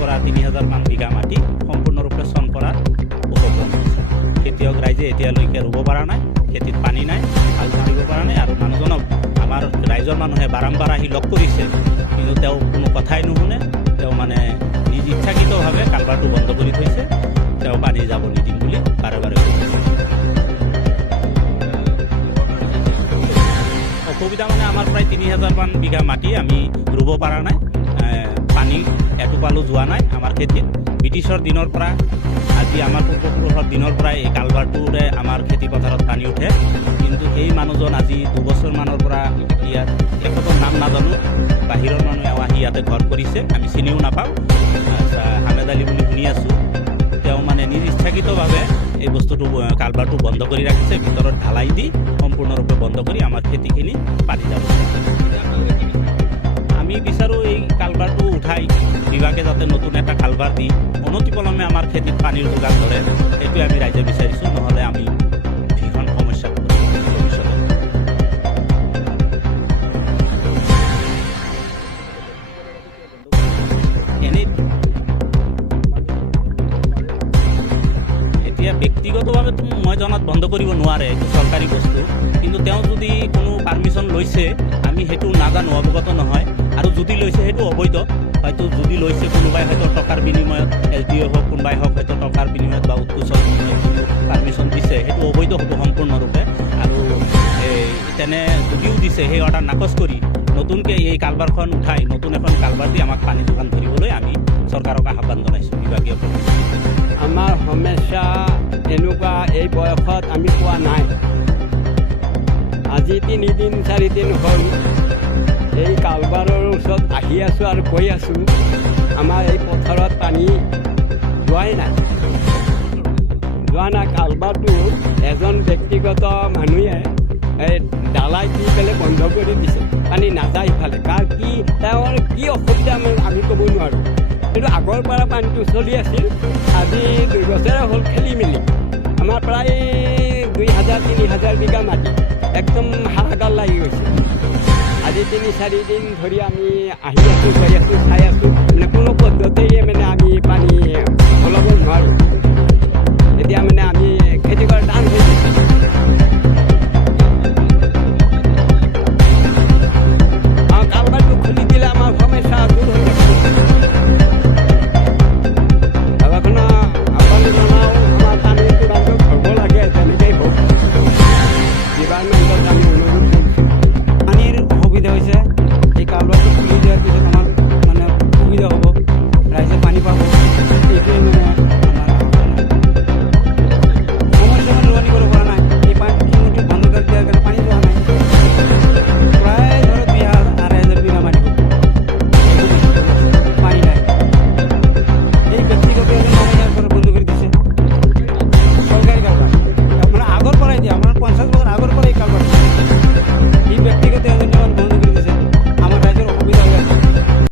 পৰা 3000 মান বিঘা মাটি সম্পূৰ্ণৰূপে চন কৰাৰ উপক্ৰম হৈছে। খেতিয়ক ৰাইজে এতিয়ালৈকে ৰুব পৰা নাই, খেতিত পানী নাই, হাল মাৰিব পৰা নাই। আৰু মানুহজনক আমাৰ ৰাইজৰ মানুহে বাৰম্বাৰ আহি লগ কৰিছে, কিন্তু তেওঁ কোনো কথাই নুশুনে। তেওঁ মানে নিজ ইচ্ছাকৃতভাৱে কালভাৰটো বন্ধ কৰি থৈছে। তেওঁ পানী যাব নিদিম বুলি বাৰে বাৰে কৈছে। অসুবিধা মানে আমাৰ প্ৰায় 3000 মান বিঘা মাটি আমি ৰুব পৰা নাই, পানী এটোপালো যোৱা নাই আমাৰ খেতিত। ব্ৰিটিছৰ দিনৰ পৰা আজি আমাৰ পূৰ্বপুৰুষৰ দিনৰ পৰাই এই কালভাৰটোৰে আমাৰ খেতি পথাৰত পানী উঠে। কিন্তু এই মানুহজন আজি 2 বছৰমানৰ পৰা ইয়াত তেখেতৰ নাম নাজানো, বাহিৰৰ মানুহে আহি ইয়াতে ঘৰ কৰিছে, আমি চিনিও নাপাওঁ। হামেদ আলী বুলি শুনি আছোঁ। তেওঁ মানে নিজ ইচ্ছাকৃতভাৱে এই বস্তুটো কালভাৰটো বন্ধ কৰি ৰাখিছে, ভিতৰত ঢালাই দি সম্পূৰ্ণৰূপে বন্ধ কৰি আমাৰ খেতিখিনি পানী যাব। আমি বিচাৰোঁ এই কালভাৰটো উঠাই বিভাগে যাতে নতুন এটা কালভাৰ দি অনতিপলমে আমাৰ খেতিত পানীৰ যোগান ধৰে, সেইটোৱে আমি ৰাইজে বিচাৰিছোঁ। নহ'লে আমি ভীষণ সমস্যাত ভৱিষ্যতে। এনেই এতিয়া ব্যক্তিগতভাৱে মই জনাত বন্ধ কৰিব নোৱাৰে, এইটো চৰকাৰী বস্তু। কিন্তু তেওঁ যদি কোনো পাৰ্মিশ্যন লৈছে, আমি সেইটো নাজানো, অৱগত নহয়। আৰু যদি লৈছে সেইটো অবৈধ। হয়তো যদি লৈছে কোনোবাই হয়তো টকাৰ বিনিময়ত, SDO হওক কোনোবাই হওক হয়তো টকাৰ বিনিময়ত বা উৎকোচৰ বিনিময়ত পাৰ্মিশ্যন দিছে, সেইটো অবৈধ হ'ব সম্পূৰ্ণৰূপে। আৰু তেনে যদিও দিছে সেই অৰ্ডাৰ নাকচ কৰি নতুনকৈ এই কালভাৰখন উঠাই নতুন এখন কালভাৰ দি আমাক পানী যোগান ধৰিবলৈ আমি চৰকাৰক আহ্বান জনাইছোঁ বিভাগীয়। আমাৰ সমস্যা এনেকুৱা এই বয়সত আমি পোৱা নাই। আজি 3 দিন 4 দিন হ'ল এই কালভাৰৰ ওচৰত আহি আছোঁ আৰু গৈ আছোঁ। আমাৰ এই পথাৰত পানী যোৱাই নাই। কালভাৰটো এজন ব্যক্তিগত মানুহে এই ডালাই দি পেলাই বন্ধ কৰি দিছে, পানী নাযায় ইফালে। তেওঁৰ কি অসুবিধা আমি ক'ব নোৱাৰোঁ। কিন্তু আগৰ পৰা পানীটো চলি আছিল। আজি 2 বছৰে হ'ল খেলি মেলি। আমাৰ প্ৰায় 2000-3000 বিঘা মাটি একদম হাহাকাৰ লাগি গৈছে। আজি 3-4 দিন ধৰি আমি আহি আছোঁ, গৈ আছোঁ, চাই আছোঁ, মানে কোনো পদ্ধতিয়ে মানে